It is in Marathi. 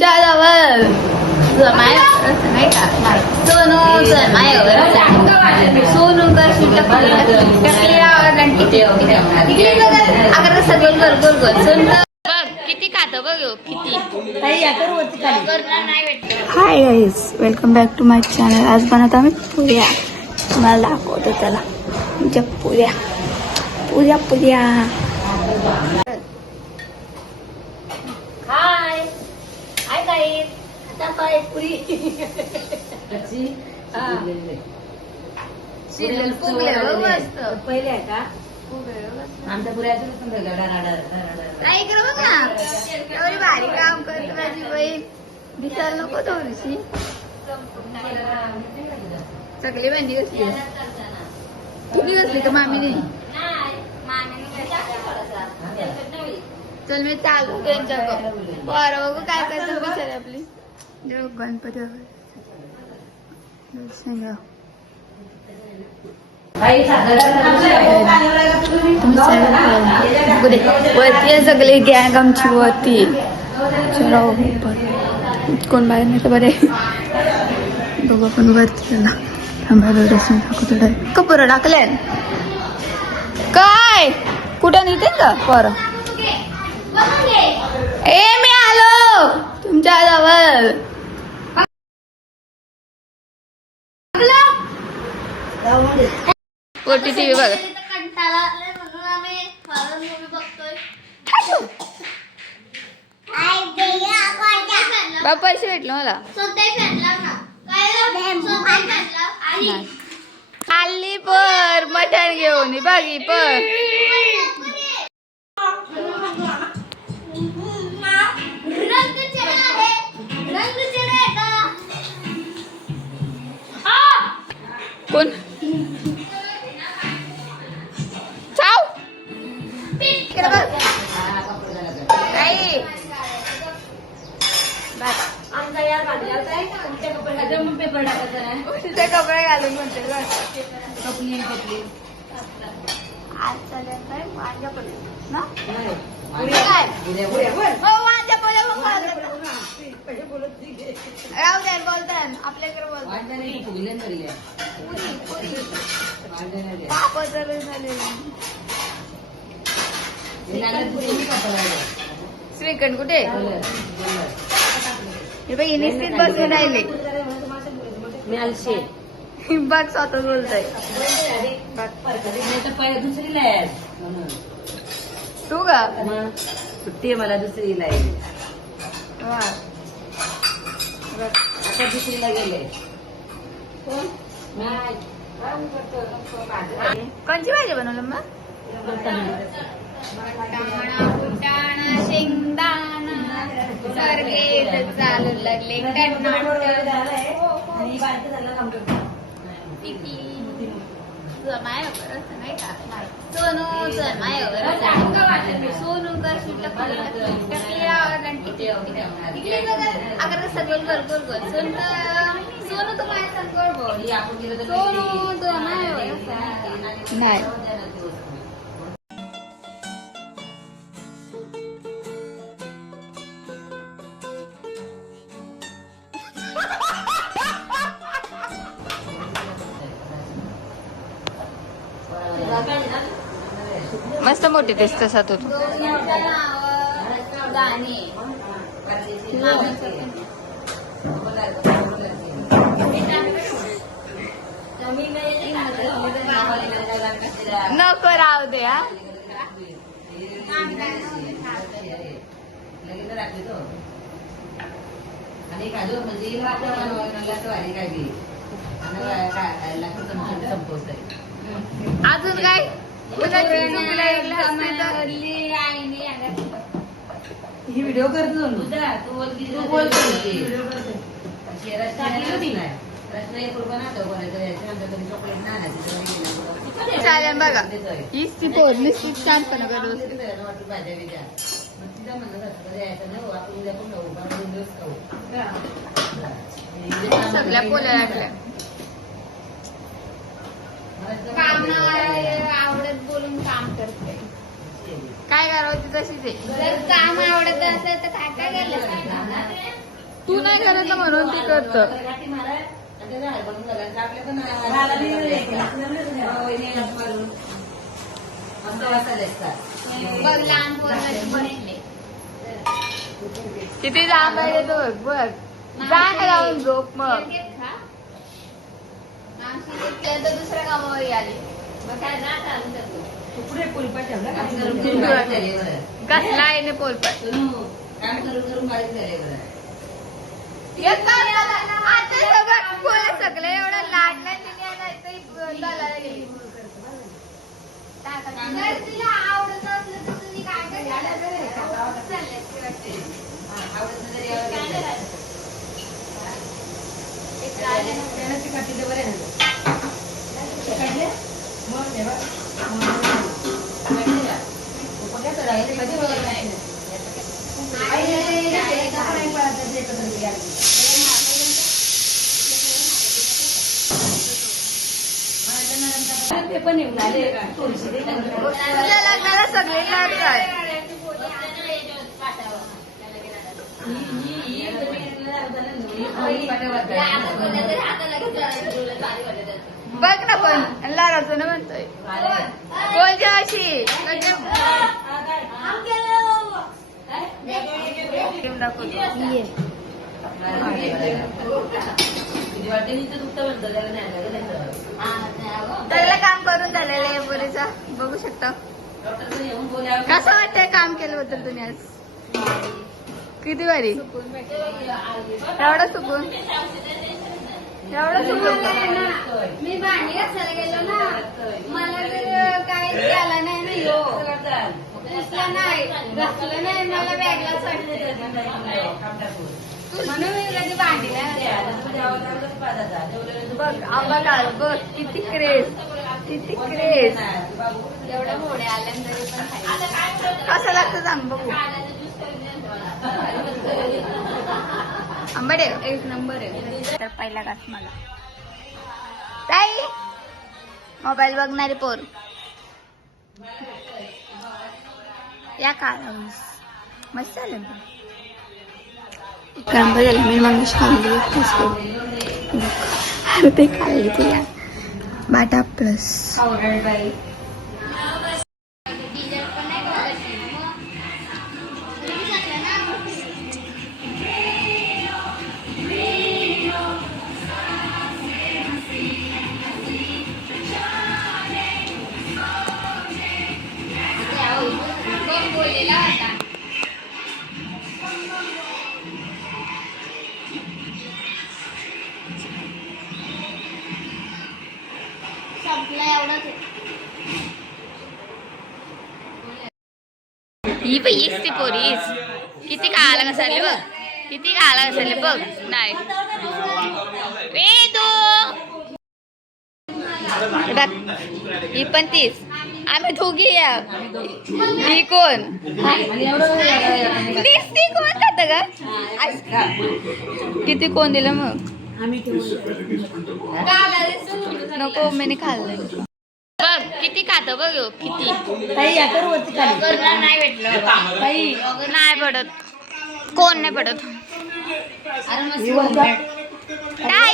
तुमच्या जवळ जमाय नाही का सोनू जमाय सोनू कर अगर सगळं गोल गोल गोल सोन बघ किती खातं बघ किती. Hi guys, welcome back to my channel. आज बनवत आम्ही पुऱ्या. तुम्हाला दाखवतो त्याला तुमच्या पुऱ्या पुऱ्या पुऱ्या. हाय हाय गाईज, आता काय पुरी शिरल फुगले बघ मस्त. पहिले आहे का फुगले आमच्या पुऱ्याचं नाही कर बघ ना एवढी भारी काम करते माझी बहीण. दिसायला नको थोडीशी. सगळी मेहंदी घातली किती घातली तर मामीने. चल मी चालू त्यांच्याकडं बरं बघू काय करतात बिचारे आपली. देव गणपती वरती सगळे गॅंग आमची वरती. कोण बाहेर नाही तर बरे बघू आपण वरती त्याला थांबा. कपूर टाकले काय कुठं नेते का पोरं. ए मी आलो तुमच्या जवळ. वरती टीव्ही बघा. बाबा पैसे भेटले मला. आली पर मटण घेऊन बागी पर. कोण चाव तिथे कपडे घालून म्हणते आज चालेल काय वांग्या पडले ना राहू द्या बोलताय आपल्याकडे श्रीखंड कुठे निश्चित बसून राहिले. बघ स्वतः बोलताय दुसरीला तू का सुट्टी मला दुसरीला आता दुसरीला गेले. कोणची भाजी बनवलं मग. शेंगदाणा सर्गेत चालू लागले सोनू सोनू अगर सगळं गोल गोल गोल सोनू तो माझ्या संग बोल सोनू तो नाही. मस्त मोठी दिसत तसा तू. नको राहू दे हा. अजून काय ही व्हिडिओ करतो चालेल बघा हीच ती पोरलीच ती शांतपणा करू. सगळ्या पोल्या लागल्या. काम आवडत बोलून काम करते. काय करावं ती तशीच आहे. जर काम आवडत असेल तर काय काय केलं तू नाही करत ना म्हणून ती करत. किती लांब आहे तो बघ. जा ना लावून झोप मग. दुसऱ्या कामावर आली. कसला आहे ने पोलपाट. आता सगळं एवढं लाडला तिला आवडत असलं तर तुम्ही काय तुझ्या लग्नाला सगळे लागतात. बघ ना पण लाराचं ना म्हणतोय. बोलच्या अशी त्याला काम करून झालेलं आहे पुरीचा. बघू शकता कसं वाटतंय काम केल्याबद्दल तुम्ही आज. किती वारी एवढं चुकून मी भांडी घासायला गेलो ना. मला जर काहीच झालं नाही ना यो घासलं नाही मला बॅगलाच वाटलं म्हणून मी कधी भांडी नाही. बघ आंबा काढ बघ. किती क्रेज एवढ्या मोड्या आल्यानंतर पण कसं लागतं सांग बघू. आंबट आहे एक नंबर आहे. तर पहिला घास मला. ताई मोबाईल बघणारी पोर या काळा मस्त झालं. काम झालं मी मग ते खाल्ली तुला बाटा प्लस. ही बाई ती पोरीस किती खायला घासाली बघ. किती खायला घासाली बघ. नाही ही पण तीच. आम्ही दोघी या. ही कोण ती कोण खात ग. किती कोण दिलं मग. नको मी खाल्लं. बघ किती खात बघ किती. नाही भेटलं नाही पडत. कोण नाही पडत. काय